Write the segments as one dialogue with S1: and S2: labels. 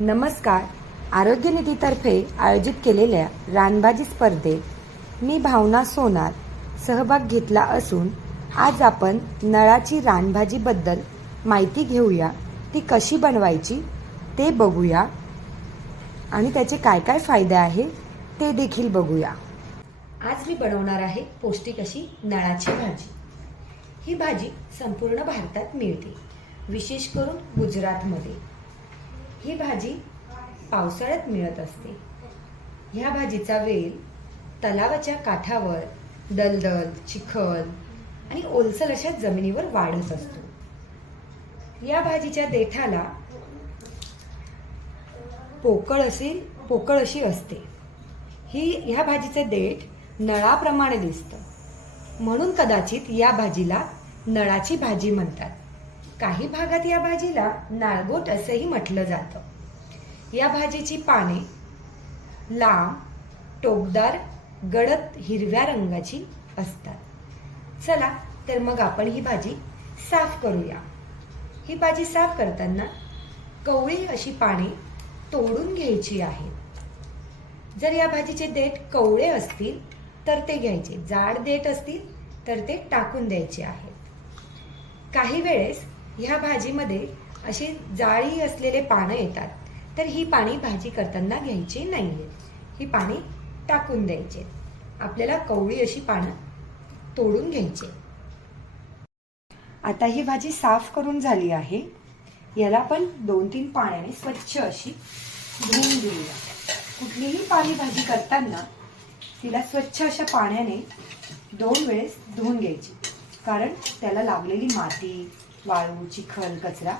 S1: नमस्कार. आरोग्यनिधीतर्फे आयोजित केलेल्या रानभाजी स्पर्धेत मी भावना सोनार सहभाग घेतला असून आज आपण नळाची रानभाजीबद्दल माहिती घेऊया. ती कशी बनवायची ते बघूया. आणि त्याचे काय काय फायदे आहे ते देखील बघूया. आज मी बनवणार आहे पौष्टिक अशी नळाची भाजी. ही भाजी संपूर्ण भारतात मिळते विशेष करून गुजरातमध्ये. ही भाजी पावसाळ्यात मिळत असते. ह्या भाजीचा वेल तलावाच्या काठावर दलदल चिखल आणि ओलसर अशा जमिनीवर वाढत असतो. या भाजीच्या देठाला पोकळ अशी पोकळ अशी असते. ही ह्या भाजीचे देठ नळाप्रमाणे दिसतं. म्हणून कदाचित या भाजीला नळाची भाजी म्हणतात. काही भागात या भाजीला नाळगोट असंही म्हटलं जातं. या भाजीची पाने लांब टोकदार गडद हिरव्या रंगाची असतात. चला तर मग आपण ही भाजी साफ करूया. ही भाजी साफ करताना कवळी अशी पाने तोडून घ्यायची आहेत जर या भाजीचे देठ कवळे असतील तर ते घ्यायचे. जाड देठ असतील तर ते टाकून द्यायचे आहेत काही वेळेस ह्या भाजीमध्ये अशी जाळी असलेले पानं येतात. तर ही पाणी भाजी करताना घ्यायची नाही आहेत ही पाणी टाकून द्यायचे. आपल्याला कवळी अशी पानं तोडून घ्यायचे. आता ही भाजी साफ करून झाली आहे. याला आपण दोन तीन पाण्याने स्वच्छ अशी धुवून घेऊया. कुठलीही पालेभाजी करताना तिला स्वच्छ अशा पाण्याने दोन वेळेस धुवून घ्यायची. कारण त्याला लागलेली माती वाळू चिखल कचरा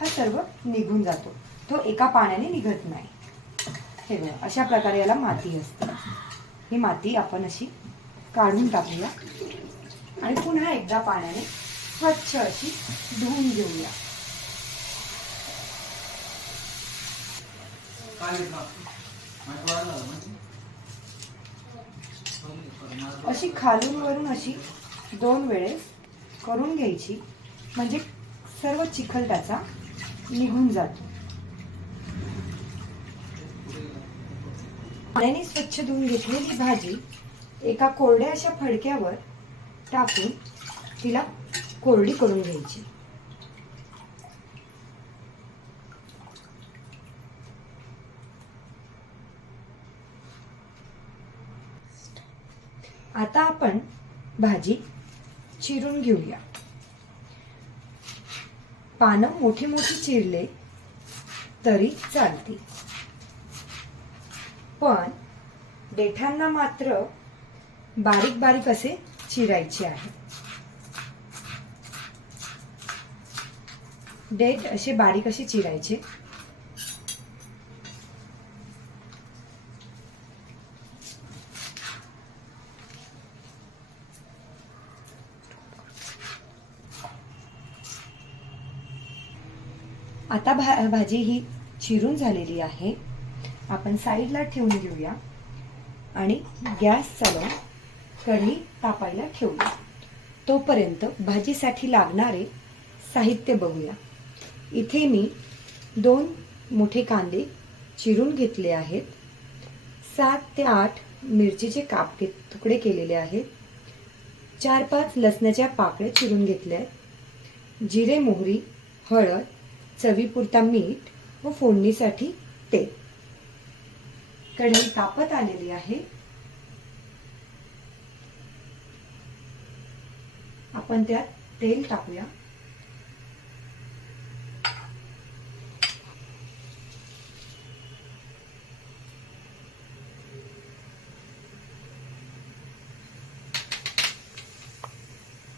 S1: हा सर्व निघून जातो. तो एका पाण्याने निघत नाही. हे बघा अशा प्रकारे याला माती असते. ही माती आपण अशी काढून टाकूया आणि पुन्हा एकदा पाण्याने स्वच्छ अशी धुवून घेऊया. अशी खालून वरून अशी दोन वेळेस करून घ्यायची. म्हणजे सर्व चिखल त्याचा निघून जातो. पाण्याने स्वच्छ धुवून घेतलेली भाजी एका कोरड्या अशा फडक्यावर टाकून तिला कोरडी करून घ्यायची. आता आपण भाजी चिरून घेऊया. पानं मोठी मोठी चिरले तरी चालतील. पण देठांना मात्र बारीक बारीक असे चिरायचे आहे. देठ असे बारीक असे चिरायचे. आता भा भाजी ही चिरून झालेली आहे. आपण साईडला ठेवून घेऊया. आणि गॅस चालवून कढी तापायला ठेवूया तोपर्यंत भाजीसाठी लागणारे साहित्य बघूया. इथे मी दोन मोठे कांदे चिरून घेतले आहेत. सात ते आठ मिरचीचे काप के- तुकडे केलेले आहेत. चार पाच लसणाच्या पाकळ्या चिरून घेतल्या आहेत. जिरे मोहरी हळद चवीपुरता मीठ व फोडणीसाठी तेल. कढई तापत आलेली आहे. आपण त्यात तेल टाकूया.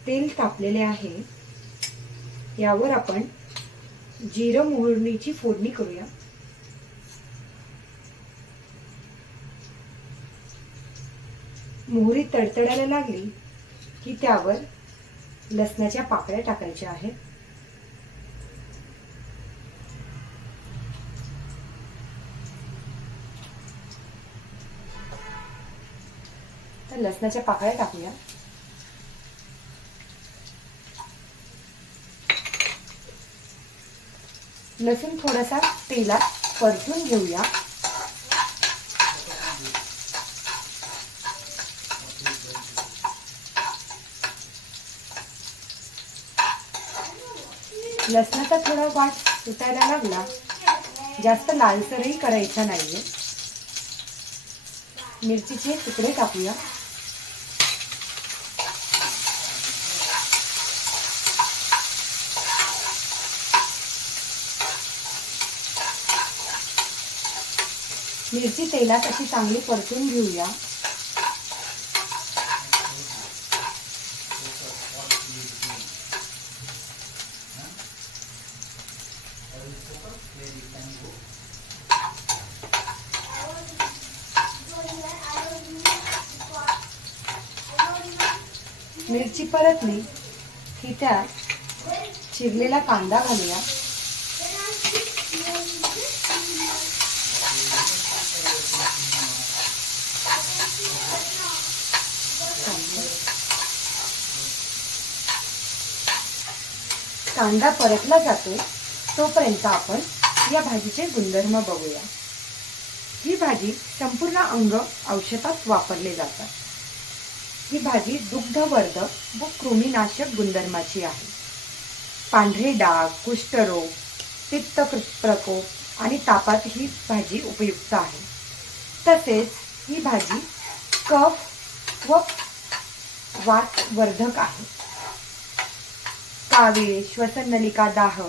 S1: तेल तापलेले आहे. यावर आपण जिरं मोहरणीची फोडणी करूया. मोहरी तडतडायला लागली की त्यावर लसणाच्या पाकळ्या टाकायच्या आहेत. तर लसणाच्या पाकळ्या टाकूया. लसूण थोडासा तेलात परतून घेऊया. लसणाचा थोडा वाट सुटायला लागला. जास्त लालसरही करायचा नाहीये. मिरचीचे तुकडे कापूया मिरची तेलात अशी चांगली परतून घेऊया. मिरची परतली की त्यात चिरलेला कांदा घालूया. कांदा परतला जातो तोपर्यंत आपण या भाजीचे गुणधर्म बघूया. ही भाजी संपूर्ण अंग औषधात वापरले जातात. ही भाजी दुग्धवर्धक व कृमीनाशक गुणधर्माची आहे. पांढरे डाग कुष्ठरोग पित्त प्रकोप आणि तापात ही भाजी उपयुक्त आहे. तसेच ही भाजी कफ व वातवर्धक आहे. कावीळ श्वसन नलिका दाह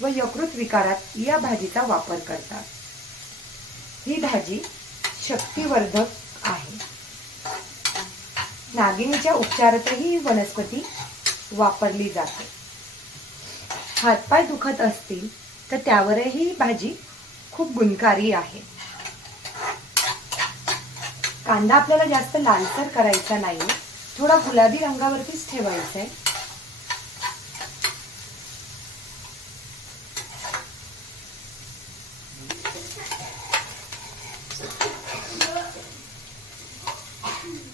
S1: व यकृत विकारात या भाजीचा वापर करतात. ही भाजी शक्तिवर्धक आहे. नागिनीच्या उपचारातही ही वनस्पती वापरली जाते. हातपाय दुखत असतील तर त्यावरही ही भाजी खूप गुणकारी आहे. कांदा आपल्याला जास्त लालसर करायचा नाही. थोडा गुलाबी रंगावरतीच ठेवायचा आहे.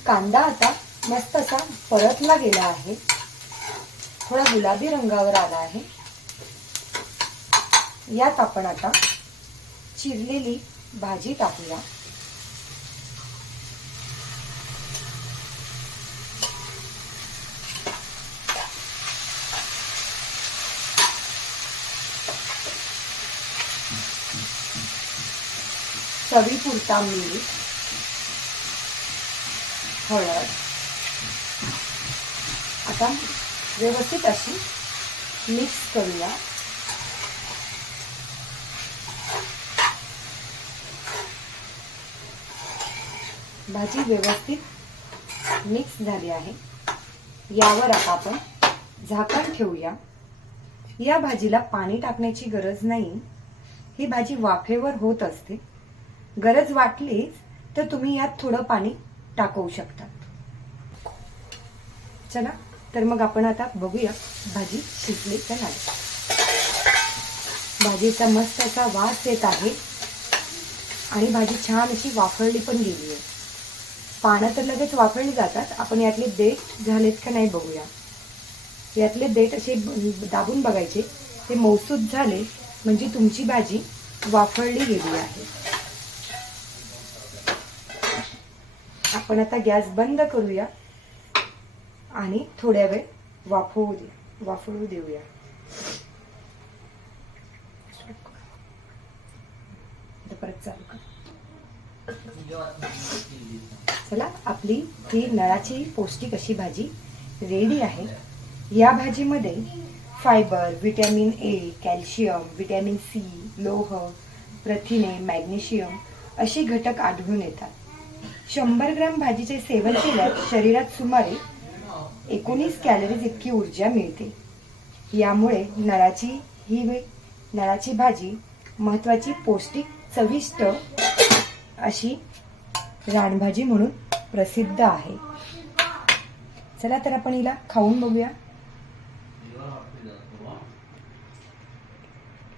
S1: कांदा आता मस्त असा परतला गेला आहे. थोडा गुलाबी रंगावर आला आहे. यात आपण आता चिरलेली भाजी टाकूया. चवीपुरता मीठ हळद. आता व्यवस्थित अशी मिक्स करूया. भाजी व्यवस्थित मिक्स झाली आहे. यावर आता आपण झाकण ठेवूया. या भाजीला पाणी टाकण्याची गरज नाही. ही भाजी वाफेवर होत असते. गरज वाटलीच तर तुम्ही यात थोडं पाणी टाकवू शकता. चला तर मग आपण आता बघूया भाजी शिजली का नाही. भाजीचा मस्त असा वास येत आहे आणि भाजी छान अशी वाफळली पण गेली आहे. पानं तर लगेच वाफळली जातात आपण यातले देठ झालेत का नाही बघूया. यातले देठ असे दाबून बघायचे ते मौसूद झाले म्हणजे तुमची भाजी वाफळली गेली आहे. आपण आता गॅस बंद करूया आणि थोड्या वेळ वाफवू दे वाफळू देऊया. परत चालू कर. चला आपली ही नळाची पौष्टिक अशी भाजी रेडी आहे. या भाजीमध्ये fibre vitamin A calcium vitamin C लोह प्रथिने मॅग्नेशियम असे घटक आढळून येतात. शंभर ग्राम भाजीचे सेवन केल्यास शरीरात सुमारे एकोणीस कॅलरीज इतकी ऊर्जा मिळते. यामुळे नळाची ही नळाची भाजी महत्वाची पौष्टिक चविष्ट अशी रानभाजी म्हणून प्रसिद्ध आहे. चला तर आपण हिला खाऊन बघूया.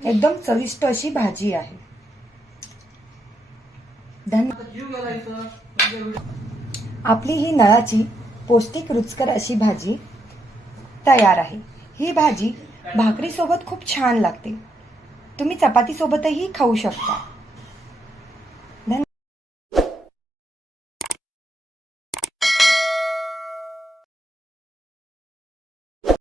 S1: एकदम चविष्ट अशी भाजी आहे. धन्यवाद आपली ही नळाची पौष्टिक रुचकर अशी भाजी तयार आहे. ही भाजी भाकरीसोबत खूप छान लागते. तुम्ही चपातीसोबतही खाऊ शकता.